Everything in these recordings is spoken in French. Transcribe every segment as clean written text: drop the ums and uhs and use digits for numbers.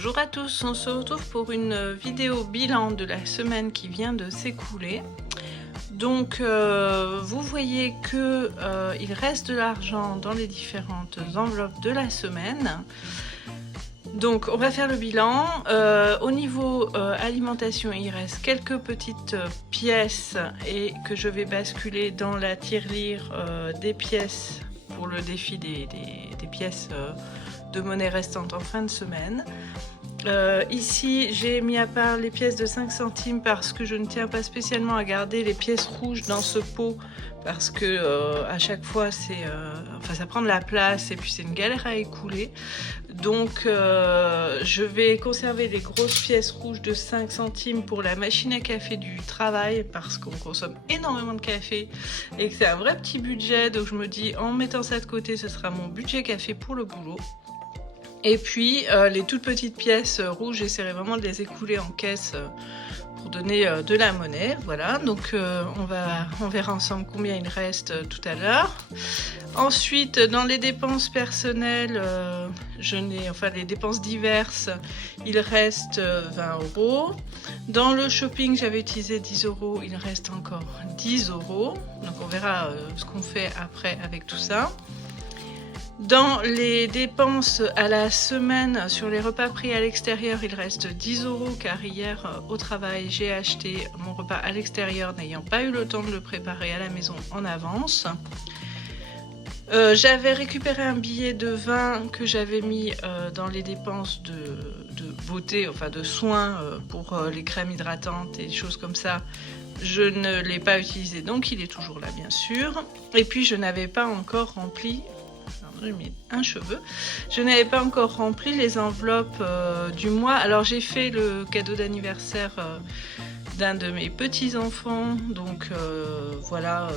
Bonjour à tous, on se retrouve pour une vidéo bilan de la semaine qui vient de s'écouler. Donc vous voyez que il reste de l'argent dans les différentes enveloppes de la semaine. Donc on va faire le bilan. Au niveau alimentation, il reste quelques petites pièces et que je vais basculer dans la tirelire des pièces pour le défi des pièces de monnaie restantes en fin de semaine. Ici j'ai mis à part les pièces de 5 centimes parce que je ne tiens pas spécialement à garder les pièces rouges dans ce pot parce que à chaque fois c'est ça prend de la place et puis c'est une galère à écouler. Donc je vais conserver les grosses pièces rouges de 5 centimes pour la machine à café du travail parce qu'on consomme énormément de café et que c'est un vrai petit budget, donc je me dis en mettant ça de côté ce sera mon budget café pour le boulot. Et puis les toutes petites pièces rouges, j'essaierai vraiment de les écouler en caisse pour donner de la monnaie. Voilà, donc on verra ensemble combien il reste tout à l'heure. Ensuite, dans les dépenses personnelles, les dépenses diverses, il reste 20 €. Dans le shopping, j'avais utilisé 10 €, il reste encore 10 €. Donc on verra ce qu'on fait après avec tout ça. Dans les dépenses à la semaine sur les repas pris à l'extérieur, il reste 10 € car hier au travail j'ai acheté mon repas à l'extérieur n'ayant pas eu le temps de le préparer à la maison en avance. J'avais récupéré un billet de 20 que j'avais mis dans les dépenses de beauté, enfin de soins pour les crèmes hydratantes et des choses comme ça. Je ne l'ai pas utilisé donc il est toujours là bien sûr. Et puis je n'avais pas encore rempli... J'ai mis un cheveu. Je n'avais pas encore rempli les enveloppes du mois. Alors j'ai fait le cadeau d'anniversaire d'un de mes petits enfants, donc voilà,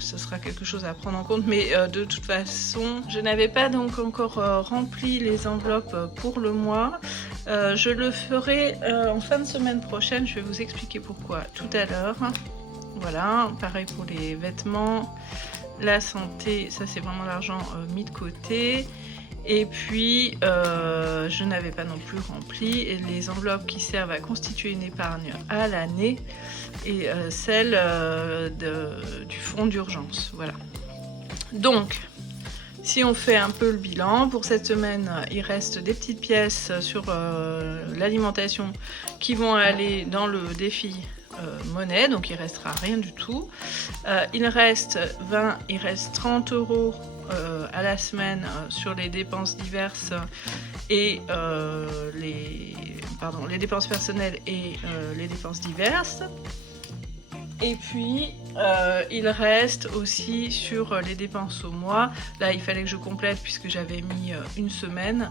ce sera quelque chose à prendre en compte. Mais de toute façon, je n'avais pas donc encore rempli les enveloppes pour le mois. Je le ferai en fin de semaine prochaine. Je vais vous expliquer pourquoi tout à l'heure. Voilà, pareil pour les vêtements. La santé, ça c'est vraiment l'argent mis de côté. Et puis je n'avais pas non plus rempli les enveloppes qui servent à constituer une épargne à l'année et celle du fonds d'urgence. Voilà. Donc si on fait un peu le bilan, pour cette semaine, il reste des petites pièces sur l'alimentation qui vont aller dans le défi monnaie, donc il restera rien du tout. Il reste 30 € à la semaine sur les dépenses diverses et les dépenses personnelles et les dépenses diverses. Et puis il reste aussi sur les dépenses au mois. Là il fallait que je complète puisque j'avais mis une semaine.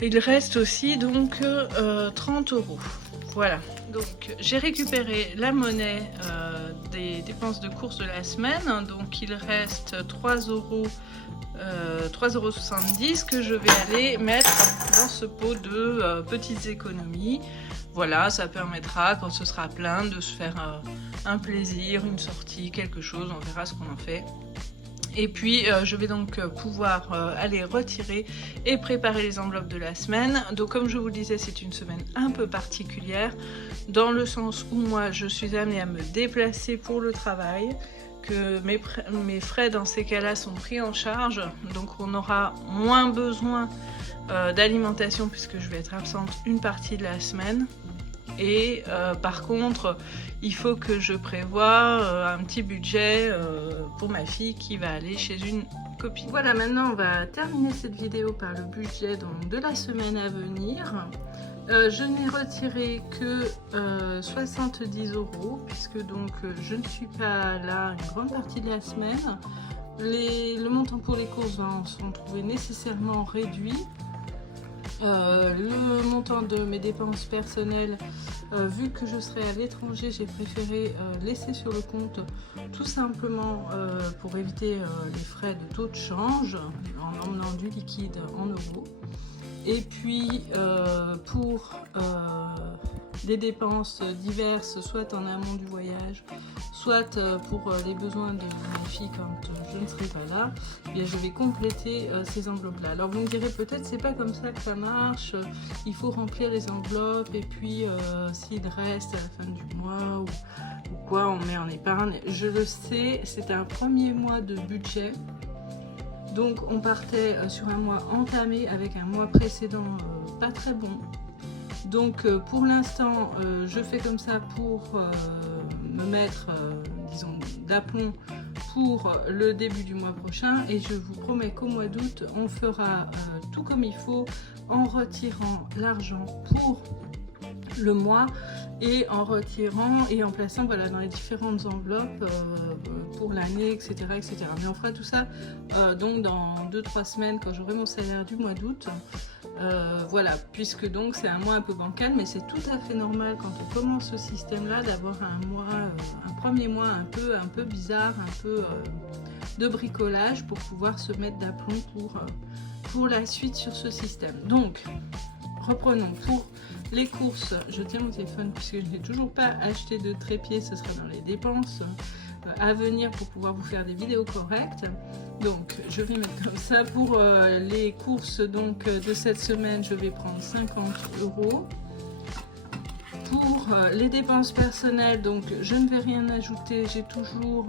Il reste aussi donc 30 €. Voilà, donc j'ai récupéré la monnaie des dépenses de course de la semaine. Donc il reste 3,70 € que je vais aller mettre dans ce pot de petites économies. Voilà, ça permettra quand ce sera plein de se faire un plaisir, une sortie, quelque chose, on verra ce qu'on en fait. Et puis je vais donc pouvoir aller retirer et préparer les enveloppes de la semaine. Donc comme je vous le disais, c'est une semaine un peu particulière dans le sens où moi je suis amenée à me déplacer pour le travail, que mes frais dans ces cas-là sont pris en charge, donc on aura moins besoin d'alimentation puisque je vais être absente une partie de la semaine. Et par contre il faut que je prévoie un petit budget pour ma fille qui va aller chez une copine. Voilà, maintenant on va terminer cette vidéo par le budget donc, de la semaine à venir. Je n'ai retiré que 70 € puisque donc je ne suis pas là une grande partie de la semaine. Le montant pour les courses va se retrouver nécessairement réduit. Le montant de mes dépenses personnelles, vu que je serai à l'étranger, j'ai préféré laisser sur le compte tout simplement pour éviter les frais de taux de change en emmenant du liquide en euros. Et puis pour des dépenses diverses, soit en amont du voyage, soit pour les besoins de ma fille quand je ne serai pas là, eh bien je vais compléter ces enveloppes là. Alors vous me direz peut-être c'est pas comme ça que ça marche, il faut remplir les enveloppes et puis s'il reste à la fin du mois ou quoi on met en épargne. Je le sais, c'était un premier mois de budget, donc on partait sur un mois entamé avec un mois précédent pas très bon. Donc pour l'instant je fais comme ça pour me mettre disons d'aplomb pour le début du mois prochain, et je vous promets qu'au mois d'août on fera tout comme il faut en retirant l'argent pour le mois et en retirant et en plaçant voilà, dans les différentes enveloppes pour l'année, etc., etc. Mais on fera tout ça donc dans 2-3 semaines quand j'aurai mon salaire du mois d'août. Voilà, puisque donc c'est un mois un peu bancal, mais c'est tout à fait normal quand on commence ce système là d'avoir un mois, un premier mois un peu bizarre, un peu de bricolage pour pouvoir se mettre d'aplomb pour la suite sur ce système. Donc reprenons. Pour les courses, je tiens mon téléphone puisque je n'ai toujours pas acheté de trépied, ce sera dans les dépenses à venir pour pouvoir vous faire des vidéos correctes. Donc je vais mettre comme ça. Pour les courses donc de cette semaine, je vais prendre 50 €. Pour les dépenses personnelles, donc je ne vais rien ajouter, j'ai toujours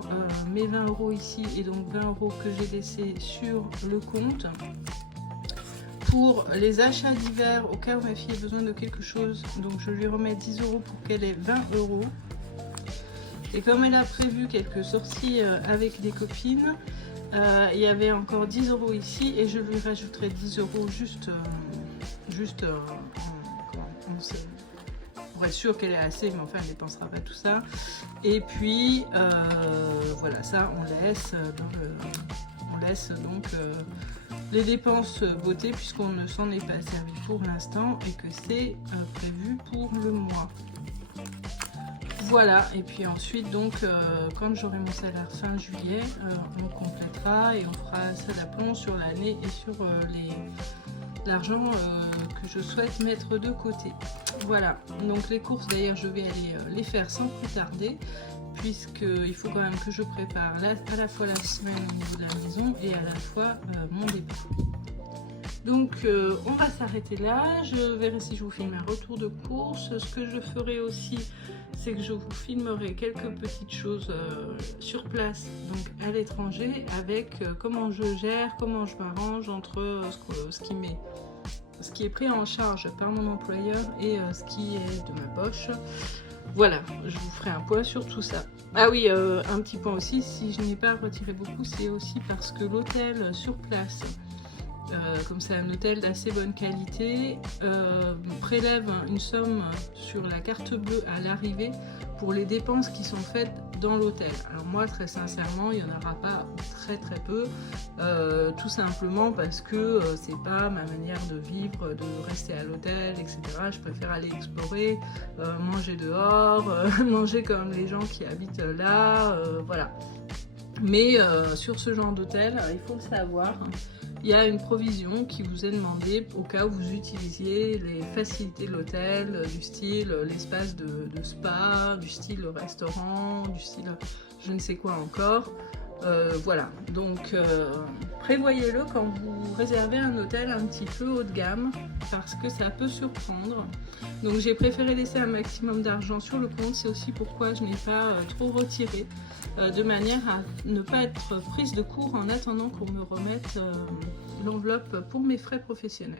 mes 20 € ici et donc 20 € que j'ai laissé sur le compte. Pour les achats d'hiver, au cas où ma fille ait besoin de quelque chose, donc je lui remets 10 € pour qu'elle ait 20 €. Et comme elle a prévu quelques sorties avec des copines, il y avait encore 10 € ici et je lui rajouterai 10 € juste pour être sûr qu'elle ait assez, mais enfin elle ne dépensera pas tout ça. Et puis voilà, ça on laisse donc les dépenses beauté puisqu'on ne s'en est pas servi pour l'instant et que c'est prévu pour le mois. Voilà, et puis ensuite donc quand j'aurai mon salaire fin juillet, on complétera et on fera ça d'aplomb sur l'année et sur l'argent que je souhaite mettre de côté. Voilà, donc les courses d'ailleurs je vais aller les faire sans plus tarder, puisqu'il faut quand même que je prépare à la fois la semaine au niveau de la maison et à la fois mon départ. Donc on va s'arrêter là, je verrai si je vous filme un retour de course. Ce que je ferai aussi, c'est que je vous filmerai quelques petites choses sur place, donc à l'étranger, avec comment je gère, comment je m'arrange entre ce qui est pris en charge par mon employeur et ce qui est de ma poche. Voilà, je vous ferai un point sur tout ça. Ah oui, un petit point aussi, si je n'ai pas retiré beaucoup, c'est aussi parce que l'hôtel sur place, comme c'est un hôtel d'assez bonne qualité, prélève une somme sur la carte bleue à l'arrivée pour les dépenses qui sont faites dans l'hôtel. Alors moi très sincèrement il n'y en aura pas, très peu, tout simplement parce que c'est pas ma manière de vivre, de rester à l'hôtel, etc. Je préfère aller explorer, manger dehors, manger comme les gens qui habitent là, voilà. Mais sur ce genre d'hôtel, il faut le savoir, il y a une provision qui vous est demandée au cas où vous utilisiez les facilités de l'hôtel, du style l'espace de spa, du style restaurant, du style je ne sais quoi encore. Voilà, donc prévoyez-le quand vous réservez un hôtel un petit peu haut de gamme parce que ça peut surprendre. Donc j'ai préféré laisser un maximum d'argent sur le compte, c'est aussi pourquoi je n'ai pas trop retiré, de manière à ne pas être prise de court en attendant qu'on me remette l'enveloppe pour mes frais professionnels.